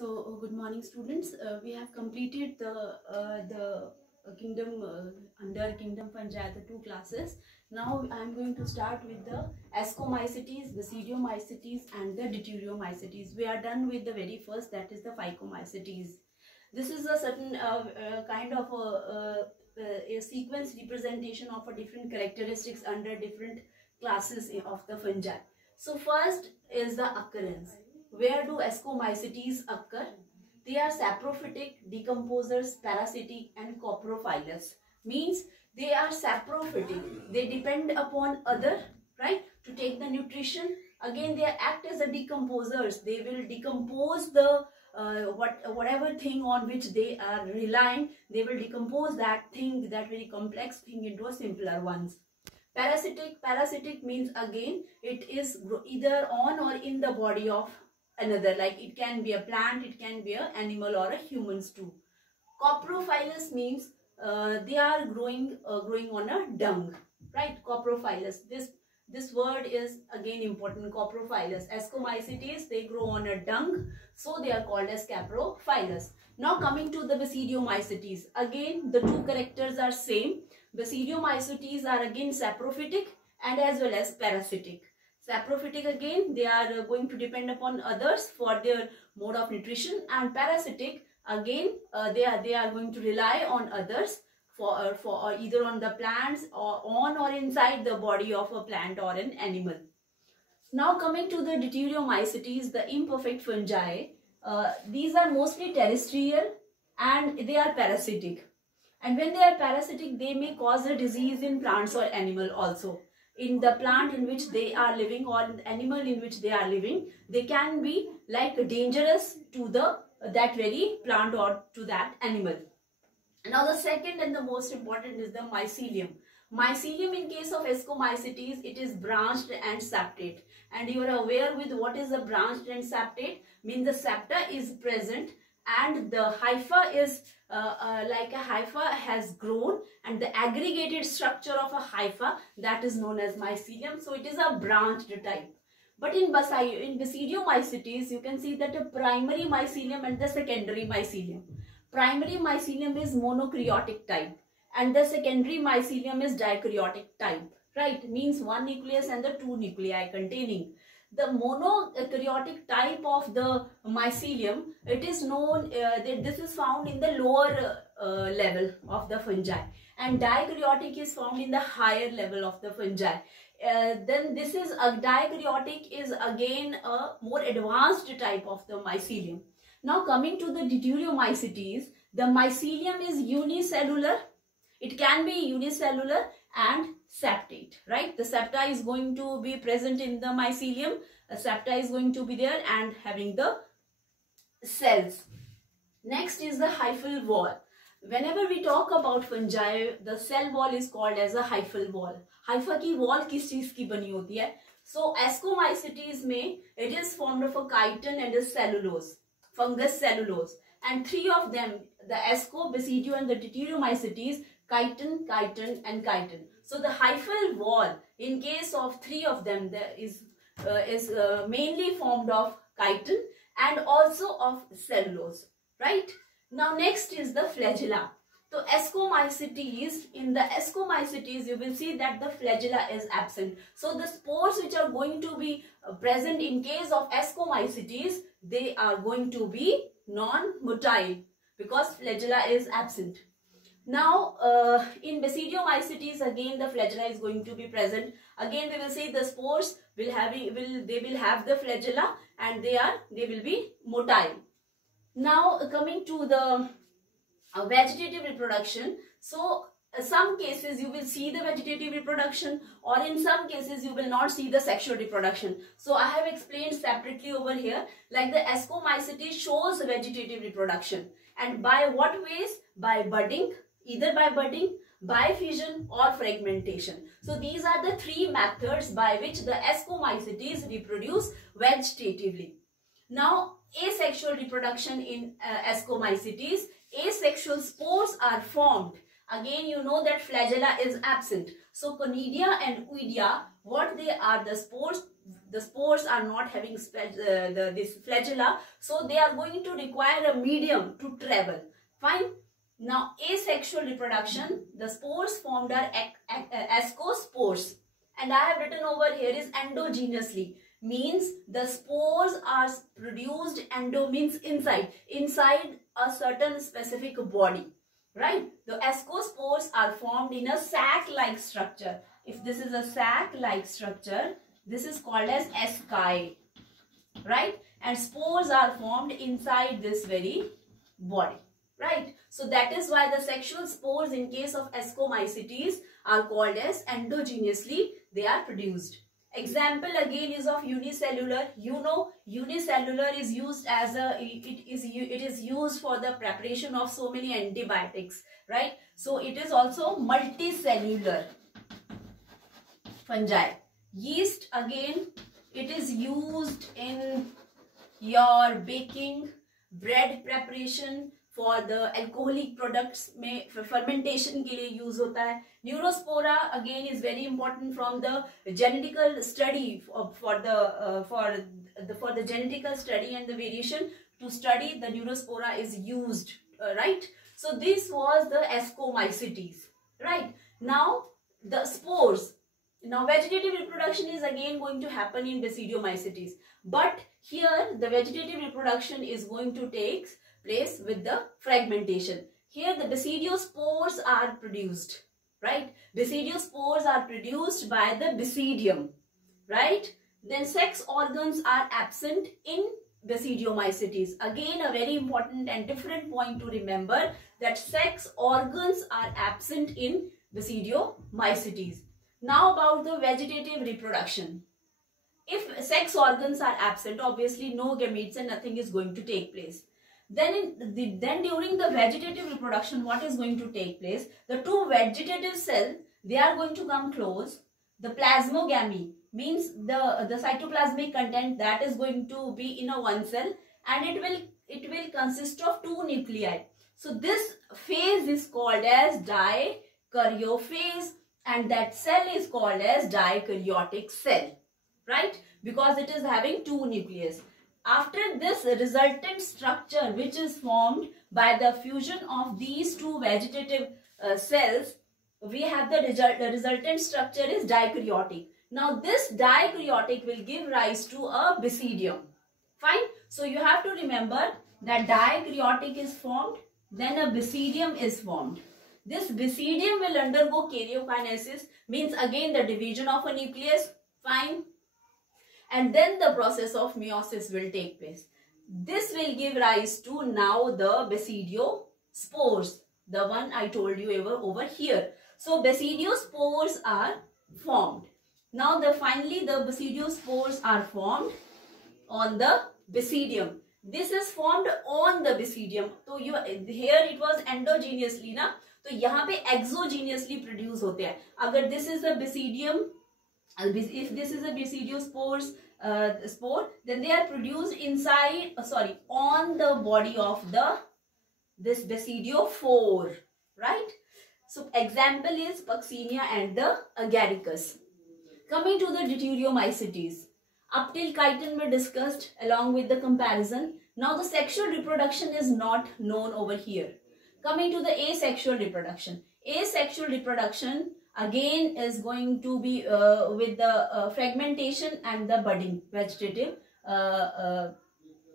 Good morning, students. We have completed the kingdom under kingdom fungi, the 2 classes. Now I am going to start with the ascomycetes, the pseudomycetes, and the deuteriomycetes. We are done with the very first, that is the phycomycetes. This is a certain kind of a sequence representation of a different characteristics under different classes of the fungi. So first is the occurrence. Where do ascomycetes occur? They are saprophytic, decomposers, parasitic, and coprophilous. Means they are saprophytic. They depend upon other, right, to take the nutrition. Again, they act as a decomposers. They will decompose the whatever thing on which they are reliant. They will decompose that thing, that very complex thing, into a simpler ones. Parasitic means again it is either on or in the body of another, like it can be a plant, it can be an animal or a humans too. Coprophilous means they are growing on a dung, right? Coprophilous, this word is again important. Coprophilous. Ascomycetes, they grow on a dung, so they are called as coprophilous. Now coming to the basidiomycetes, again the 2 characters are same. Basidiomycetes are again saprophytic and as well as parasitic. Saprophytic, again they are going to depend upon others for their mode of nutrition, and parasitic again they are going to rely on others for either on the plants or on or inside the body of a plant or an animal. Now coming to the deuteriomycetes, the imperfect fungi, these are mostly terrestrial and they are parasitic. And when they are parasitic, they may cause a disease in plants or animal also. In the plant in which they are living or in the animal in which they are living, they can be like dangerous to that very plant or to that animal. Now the second and the most important is the mycelium. Mycelium in case of ascomycetes, it is branched and septate. And you are aware with what is the branched and septate? Means the septa is present and the hypha is like a hypha has grown, and the aggregated structure of a hypha, that is known as mycelium. So it is a branched type. But in basidiomycetes, you can see that a primary mycelium and the secondary mycelium. Primary mycelium is monokaryotic type and the secondary mycelium is dikaryotic type, right? Means 1 nucleus and the 2 nuclei containing. The monokaryotic type of the mycelium, it is known that this is found in the lower level of the fungi, and dikaryotic is found in the higher level of the fungi. Then this is a dikaryotic is again a more advanced type of the mycelium. Now coming to the deuteriomycetes, the mycelium is unicellular. It can be unicellular and septate, right? The septa is going to be present in the mycelium. A septa is going to be there and having the cells. Next is the hyphal wall. Whenever we talk about fungi, the cell wall is called as a hyphal wall. Hypha की wall किस चीज की बनी होती है? So ascomycetes में it is formed of a chitin and a cellulose, fungus cellulose, and 3 of them, the asco, basidio, and the deuteriomycetes, chitin, chitin, and chitin. So the hyphal wall, in case of 3 of them, there is mainly formed of chitin and also of cellulose, right? Now next is the flagella. So ascomycetes, in the ascomycetes you will see that the flagella is absent. So the spores which are going to be present in case of ascomycetes, they are going to be non-motile because flagella is absent. Now in basidiomycetes, again the flagella is going to be present. Again we will see the spores will have the flagella and they will be motile. Now coming to the vegetative reproduction. So some cases you will see the vegetative reproduction, or in some cases you will not see the sexual reproduction. So I have explained separately over here, like the ascomycetes shows vegetative reproduction, and by what ways? By budding, either by budding, by fission or fragmentation. So these are the 3 methods by which the ascomycetes reproduce vegetatively. Now asexual reproduction in ascomycetes, asexual spores are formed. Again you know that flagella is absent. So conidia and oidia, what they are, the spores, the spores are not having this flagella, so they are going to require a medium to travel. Fine. Now, asexual reproduction, the spores formed are ascospores, and I have written over here is endogenously, means the spores are produced, endo means inside a certain specific body, right? The ascospores are formed in a sac-like structure. If this is a sac-like structure, this is called as asci, right? And spores are formed inside this very body, right? So that is why the sexual spores in case of Ascomycetes are called as endogenously they are produced. Example again is of unicellular. You know, unicellular is used as it is used for the preparation of so many antibiotics, right? So it is also multicellular fungi. Yeast again, it is used in your baking, bread preparation, for the alcoholic products में fermentation के लिए use होता है. Neurospora again is very important from the genetical study for the genetical study and the variation to study the neurospora is used, right? So this was the Ascomycetes, right? Now the spores. Now vegetative reproduction is again going to happen in Basidiomycetes, but here the vegetative reproduction is going to take place with the fragmentation. Here the basidiospores are produced, right? Basidiospores are produced by the basidium, right? Then sex organs are absent in Basidiomycetes. Again a very important and different point to remember that sex organs are absent in Basidiomycetes. Now about the vegetative reproduction. If sex organs are absent, obviously no gametes and nothing is going to take place. Then during the vegetative reproduction, what is going to take place? The two vegetative cells, they are going to come close. The plasmogamy means the cytoplasmic content that is going to be in a one cell, and it will consist of two nuclei. So this phase is called as dikaryophase, and that cell is called as dikaryotic cell, right? Because it is having two nucleus. After this resultant structure, which is formed by the fusion of these two vegetative cells, we have the resultant structure is dikaryotic. Now this dikaryotic will give rise to a basidium. Fine. So you have to remember that dikaryotic is formed, then a basidium is formed. This basidium will undergo karyokinesis, means again the division of a nucleus. Fine. And then the process of meiosis will take place. This will give rise to now the basidiospores, the one I told you over here. So basidiospores are formed. Now finally the basidiospores are formed on the basidium. This is formed on the basidium. So here it was endogenously ना, तो यहाँ पे exogenously produce होते हैं. अगर this is a basidium, if this is a basidiospores spore, then they are produced inside on the body of this basidiophore, right? So example is Puccinia and the Agaricus. Coming to the Deuteriomycetes, up till chitin we discussed along with the comparison. Now the sexual reproduction is not known over here. Coming to the asexual reproduction. Asexual reproduction again is going to be with the fragmentation and the budding vegetative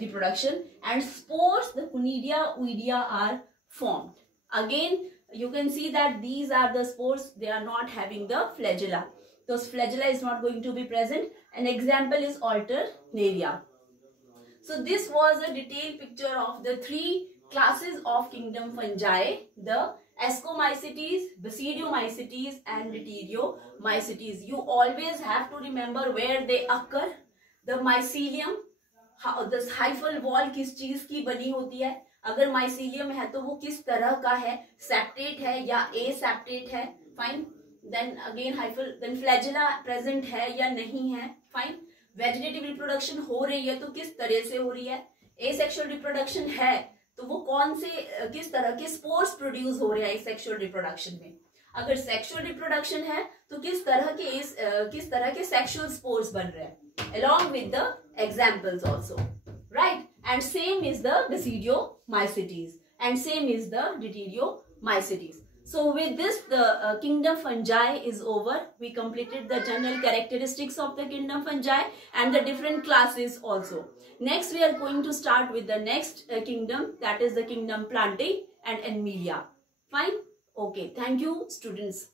reproduction, and spores, the Conidia, Oidea are formed. Again you can see that these are the spores, they are not having the flagella. Those flagella is not going to be present. An example is Alternaria. So this was a detailed picture of the three classes of kingdom fungi, the Ascomycetes, Basidiomycetes and Deuteriomycetes. You always have to remember where they occur. The mycelium, this hyphal wall किस चीज की बनी होती है? अगर mycelium है तो वो किस तरह का है? Septate है या aseptate है? Fine. Then again then flagella present है या नहीं है? Fine. Vegetative reproduction हो रही है तो किस तरह से हो रही है? Asexual reproduction है तो वो कौन से किस तरह के स्पोर्स प्रोड्यूस हो रहे हैं सेक्सुअल रिप्रोडक्शन में. अगर सेक्सुअल रिप्रोडक्शन है तो किस तरह के सेक्सुअल स्पोर्स बन रहे हैं, along with the examples also, right? And same is the basidiomycetes and same is the deuteriomycetes. So with this, the kingdom fungi is over. We completed the general characteristics of the kingdom fungi and the different classes also. Next, we are going to start with the next kingdom, that is the kingdom Plantae and Animalia. Fine? Okay. Thank you, students.